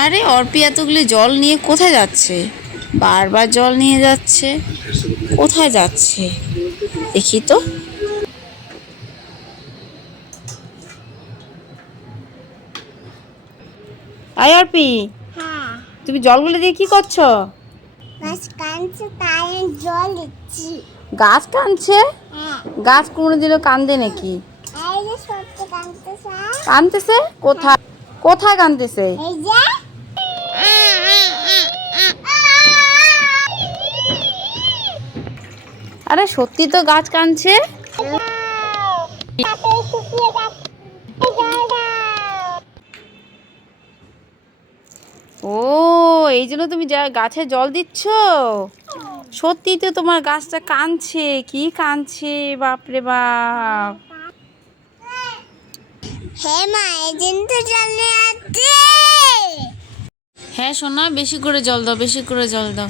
আরে অর্পি এতগুলি জল নিয়ে কোথায় যাচ্ছে? বারবার জল নিয়ে যাচ্ছে। কোথায় যাচ্ছে? দেখি তো। আই অর্পি। হ্যাঁ। তুমি জলগুলো দিয়ে কি করছ? কাঁদছে তাই জল দিচ্ছি। গাছ কাঁদছে? হ্যাঁ। গাছ কোনোদিনও কান্দে নাকি? কোথায়? কোথায় কান্দতেছে এই যে আরে সত্যি তো গাছ কাঁদছে? ও এই জন্য তুমি যা- গাছে জল দিচ্ছ? সত্যি তো তোমার গাছটা কাঁদছে। কি কাঁদছে? বাপরে বাপ। হ্যাঁ মা এই তো জল হ্যাঁ সোনা বেশি করে জল দাও বেশি করে জল দাও।